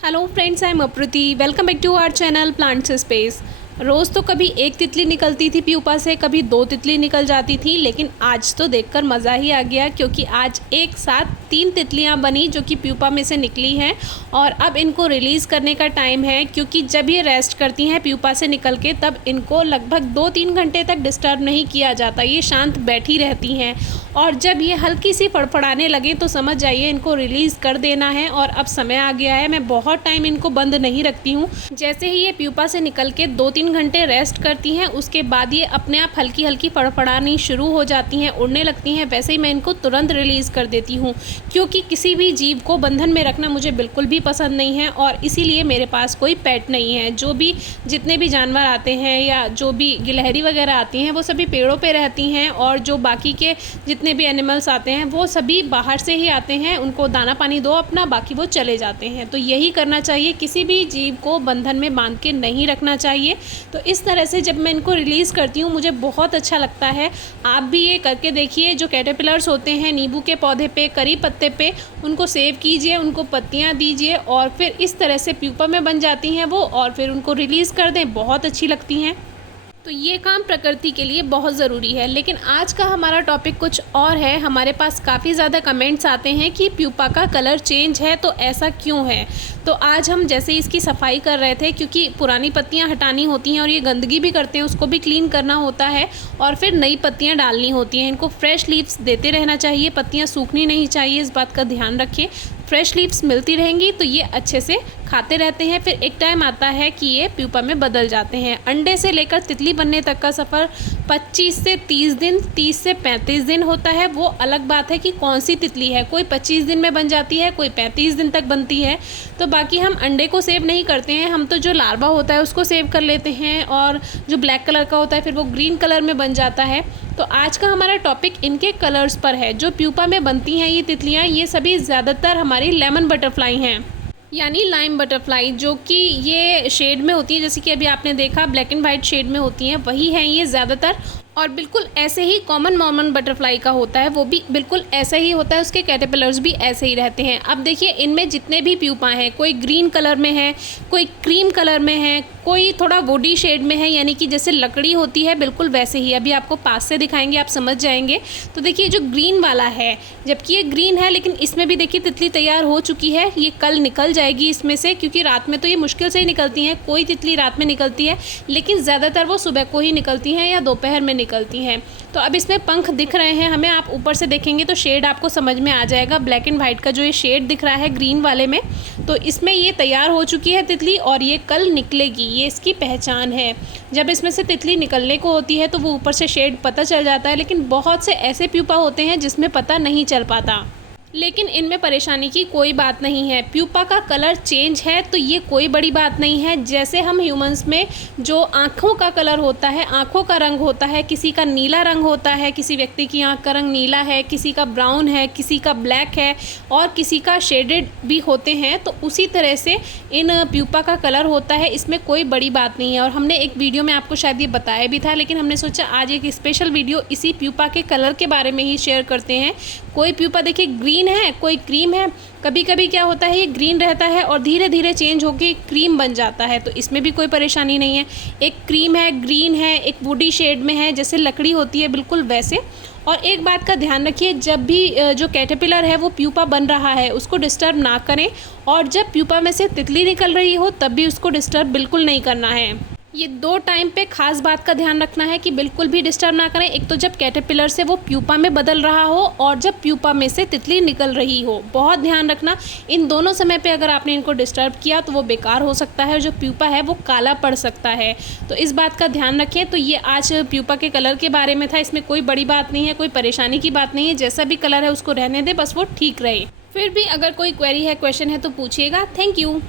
Hello friends, I am Apruti. Welcome back to our channel plants space. रोज़ तो कभी एक तितली निकलती थी प्यूपा से, कभी दो तितली निकल जाती थी, लेकिन आज तो देखकर मज़ा ही आ गया क्योंकि आज एक साथ 3 तितलियां बनी जो कि प्यूपा में से निकली हैं। और अब इनको रिलीज़ करने का टाइम है क्योंकि जब ये रेस्ट करती हैं प्यूपा से निकल के, तब इनको लगभग 2-3 घंटे तक डिस्टर्ब नहीं किया जाता। ये शांत बैठी रहती हैं और जब ये हल्की सी फड़फड़ाने लगे तो समझ जाइए इनको रिलीज़ कर देना है। और अब समय आ गया है। मैं बहुत टाइम इनको बंद नहीं रखती हूँ। जैसे ही ये प्यूपा से निकल के 2-3 घंटे रेस्ट करती हैं, उसके बाद ये अपने आप हल्की हल्की फड़फड़ानी शुरू हो जाती हैं, उड़ने लगती हैं। वैसे ही मैं इनको तुरंत रिलीज़ कर देती हूँ क्योंकि किसी भी जीव को बंधन में रखना मुझे बिल्कुल भी पसंद नहीं है और इसीलिए मेरे पास कोई पेट नहीं है। जितने भी जानवर आते हैं या जो भी गिलहरी वगैरह आती हैं वो सभी पेड़ों पे रहती हैं और जो बाकी के जितने भी एनिमल्स आते हैं वो सभी बाहर से ही आते हैं। उनको दाना पानी दो अपना, बाकी वो चले जाते हैं। तो यही करना चाहिए, किसी भी जीव को बंधन में बांध के नहीं रखना चाहिए। तो इस तरह से जब मैं इनको रिलीज़ करती हूँ मुझे बहुत अच्छा लगता है। आप भी ये करके देखिए। जो कैटरपिलर्स होते हैं नींबू के पौधे पे, करी पत्ते पे, उनको सेव कीजिए, उनको पत्तियाँ दीजिए और फिर इस तरह से प्यूपा में बन जाती हैं वो, और फिर उनको रिलीज़ कर दें, बहुत अच्छी लगती हैं। तो ये काम प्रकृति के लिए बहुत ज़रूरी है। लेकिन आज का हमारा टॉपिक कुछ और है। हमारे पास काफ़ी ज़्यादा कमेंट्स आते हैं कि प्यूपा का कलर चेंज है, तो ऐसा क्यों है। तो आज हम जैसे इसकी सफाई कर रहे थे, क्योंकि पुरानी पत्तियां हटानी होती हैं और ये गंदगी भी करते हैं, उसको भी क्लीन करना होता है और फिर नई पत्तियां डालनी होती हैं। इनको फ्रेश लीव्स देते रहना चाहिए, पत्तियाँ सूखनी नहीं चाहिए, इस बात का ध्यान रखें। फ्रेश लीव्स मिलती रहेंगी तो ये अच्छे से खाते रहते हैं। फिर एक टाइम आता है कि ये प्यूपा में बदल जाते हैं। अंडे से लेकर तितली बनने तक का सफ़र 25 से 30 दिन, 30 से 35 दिन होता है। वो अलग बात है कि कौन सी तितली है, कोई 25 दिन में बन जाती है, कोई 35 दिन तक बनती है। तो बाकी हम अंडे को सेव नहीं करते हैं, हम तो जो लार्वा होता है उसको सेव कर लेते हैं और जो ब्लैक कलर का होता है फिर वो ग्रीन कलर में बन जाता है। तो आज का हमारा टॉपिक इनके कलर्स पर है। जो प्यूपा में बनती हैं ये तितलियाँ, ये सभी ज़्यादातर हमारी लेमन बटरफ्लाई हैं, यानी लाइम बटरफ्लाई, जो कि ये शेड में होती है। जैसे कि अभी आपने देखा ब्लैक एंड वाइट शेड में होती हैं, वही हैं ये ज़्यादातर। और बिल्कुल ऐसे ही कॉमन मॉर्मन बटरफ्लाई का होता है, वो भी बिल्कुल ऐसा ही होता है, उसके कैटरपिलर्स भी ऐसे ही रहते हैं। अब देखिए इनमें जितने भी प्यूपा हैं, कोई ग्रीन कलर में है, कोई क्रीम कलर में है, कोई थोड़ा वुडी शेड में है, यानी कि जैसे लकड़ी होती है बिल्कुल वैसे ही। अभी आपको पास से दिखाएंगे, आप समझ जाएंगे। तो देखिए जो ग्रीन वाला है, जबकि ये ग्रीन है लेकिन इसमें भी देखिए तितली तैयार हो चुकी है। ये कल निकल जाएगी इसमें से, क्योंकि रात में तो ये मुश्किल से ही निकलती हैं। कोई तितली रात में निकलती है लेकिन ज़्यादातर वो सुबह को ही निकलती हैं या दोपहर में निकलती हैं। तो अब इसमें पंख दिख रहे हैं हमें, आप ऊपर से देखेंगे तो शेड आपको समझ में आ जाएगा। ब्लैक एंड वाइट का जो ये शेड दिख रहा है ग्रीन वाले में, तो इसमें ये तैयार हो चुकी है तितली और ये कल निकलेगी। ये इसकी पहचान है। जब इसमें से तितली निकलने को होती है तो वो ऊपर से शेड पता चल जाता है, लेकिन बहुत से ऐसे प्यूपा होते हैं जिसमें पता नहीं चल पाता। लेकिन इनमें परेशानी की कोई बात नहीं है। प्यूपा का कलर चेंज है तो ये कोई बड़ी बात नहीं है। जैसे हम ह्यूमंस में जो आँखों का कलर होता है, आँखों का रंग होता है, किसी का नीला रंग होता है, किसी व्यक्ति की आँख का रंग नीला है, किसी का ब्राउन है, किसी का ब्लैक है और किसी का शेडेड भी होते हैं, तो उसी तरह से इन प्यूपा का कलर होता है। इसमें कोई बड़ी बात नहीं है। और हमने एक वीडियो में आपको शायद ये बताया भी था, लेकिन हमने सोचा आज एक स्पेशल वीडियो इसी प्यूपा के कलर के बारे में ही शेयर करते हैं। कोई प्यूपा देखिए ग्रीन है, कोई क्रीम है। कभी कभी क्या होता है ये ग्रीन रहता है और धीरे धीरे चेंज होकर क्रीम बन जाता है, तो इसमें भी कोई परेशानी नहीं है। एक क्रीम है, ग्रीन है, एक वुडी शेड में है, जैसे लकड़ी होती है बिल्कुल वैसे। और एक बात का ध्यान रखिए, जब भी जो कैटरपिलर है वो प्यूपा बन रहा है उसको डिस्टर्ब ना करें, और जब प्यूपा में से तितली निकल रही हो तब भी उसको डिस्टर्ब बिल्कुल नहीं करना है। ये 2 टाइम पे खास बात का ध्यान रखना है कि बिल्कुल भी डिस्टर्ब ना करें। एक तो जब कैटरपिलर से वो प्यूपा में बदल रहा हो और जब प्यूपा में से तितली निकल रही हो, बहुत ध्यान रखना। इन दोनों समय पे अगर आपने इनको डिस्टर्ब किया तो वो बेकार हो सकता है और जो प्यूपा है वो काला पड़ सकता है। तो इस बात का ध्यान रखें। तो ये आज प्यूपा के कलर के बारे में था। इसमें कोई बड़ी बात नहीं है, कोई परेशानी की बात नहीं है। जैसा भी कलर है उसको रहने दें, बस वो ठीक रहे। फिर भी अगर कोई क्वेरी है, क्वेश्चन है तो पूछिएगा। Thank you.